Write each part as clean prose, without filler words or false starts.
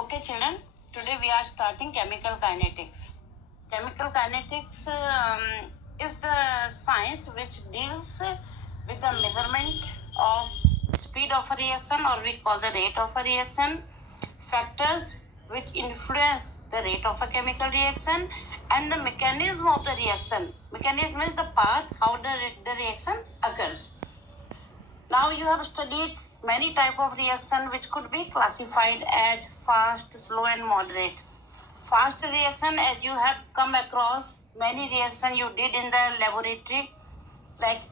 Okay, children, today we are starting chemical kinetics. Chemical kinetics is the science which deals with the measurement of speed of a reaction, or we call the rate of a reaction, factors which influence the rate of a chemical reaction, and the mechanism of the reaction. Mechanism is the path how the reaction occurs. Now you have studied many type of reaction which could be classified as fast, slow and moderate. Fast reaction, as you have come across many reaction you did in the laboratory, like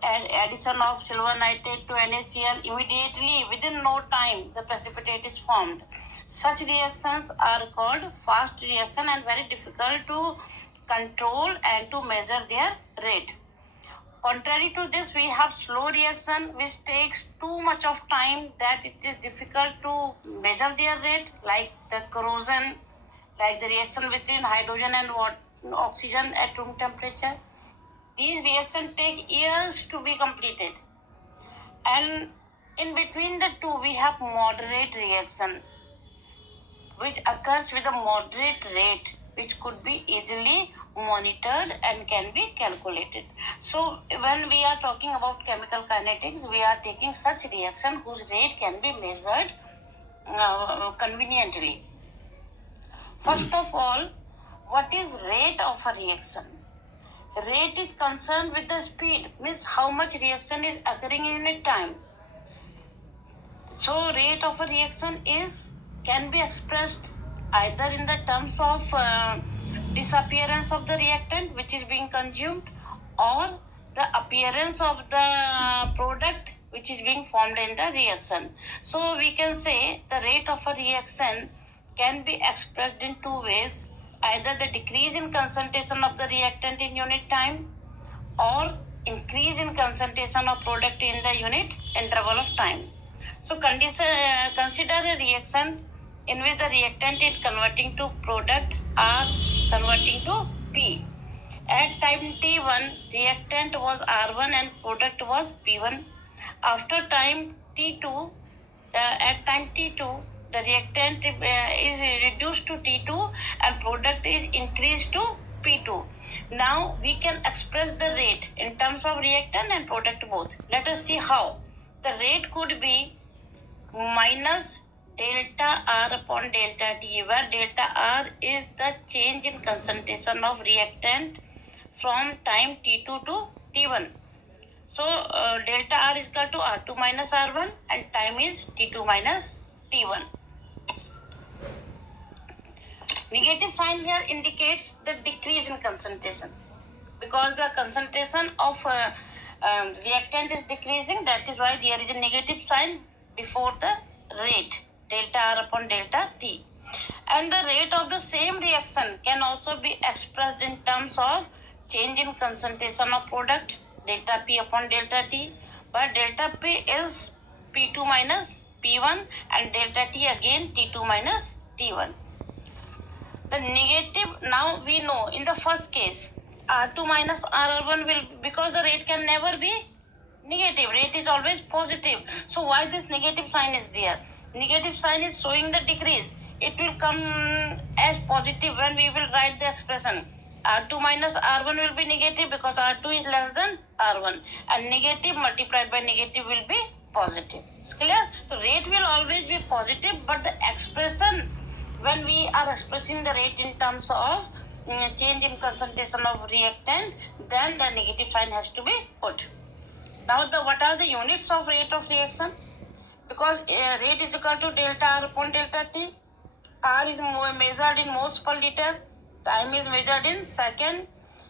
addition of silver nitrate to NaCl, immediately within no time the precipitate is formed. Such reactions are called fast reaction and very difficult to control and to measure their rate. Contrary to this, we have slow reaction which takes too much of time that it is difficult to measure their rate, like the corrosion, like the reaction between hydrogen and oxygen at room temperature. These reactions take years to be completed. And in between the two, we have moderate reaction which occurs with a moderate rate, which could be easily monitored and can be calculated. So when we are talking about chemical kinetics, we are taking such reaction whose rate can be measured conveniently. First of all, what is rate of a reaction? Rate is concerned with the speed, means how much reaction is occurring in a time. So rate of a reaction can be expressed either in the terms of disappearance of the reactant which is being consumed, or the appearance of the product which is being formed in the reaction. So we can say the rate of a reaction can be expressed in two ways: either the decrease in concentration of the reactant in unit time, or increase in concentration of product in the unit interval of time. So consider a reaction in which the reactant is converting to product or converting to P. At time T1, reactant was R1 and product was P1. After time T2, at time T2, the reactant is reduced to T2 and product is increased to P2. Now we can express the rate in terms of reactant and product both. Let us see how. The rate could be minus delta R upon delta T, where delta R is the change in concentration of reactant from time T2 to T1. So delta R is equal to R2 minus R1 and time is T2 minus T1. Negative sign here indicates the decrease in concentration, because the concentration of reactant is decreasing. That is why there is a negative sign before the rate, delta R upon delta T. And the rate of the same reaction can also be expressed in terms of change in concentration of product, delta P upon delta T, but delta P is P2 minus P1 and delta T again T2 minus T1. The negative, now we know in the first case, R2 minus R1 will, because the rate can never be negative, rate is always positive. So why this negative sign is there? Negative sign is showing the decrease. It will come as positive when we will write the expression. R2 minus R1 will be negative because R2 is less than R1, and negative multiplied by negative will be positive. It's clear? So rate will always be positive, but the expression, when we are expressing the rate in terms of change in concentration of reactant, then the negative sign has to be put. Now what are the units of rate of reaction? Because rate is equal to delta R upon delta T. R is measured in moles per liter. Time is measured in second.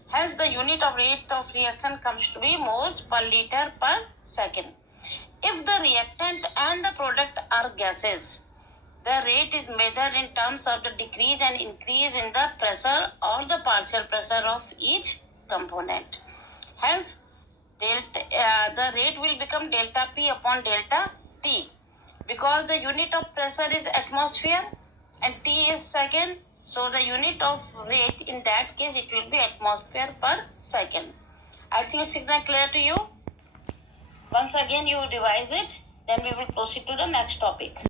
Hence the unit of rate of reaction comes to be moles per liter per second. If the reactant and the product are gases, the rate is measured in terms of the decrease and increase in the pressure or the partial pressure of each component. Hence, the rate will become delta P upon delta T, because the unit of pressure is atmosphere and T is second. So the unit of rate in that case, it will be atmosphere per second. I think it's clear to you. Once again you revise it, then we will proceed to the next topic.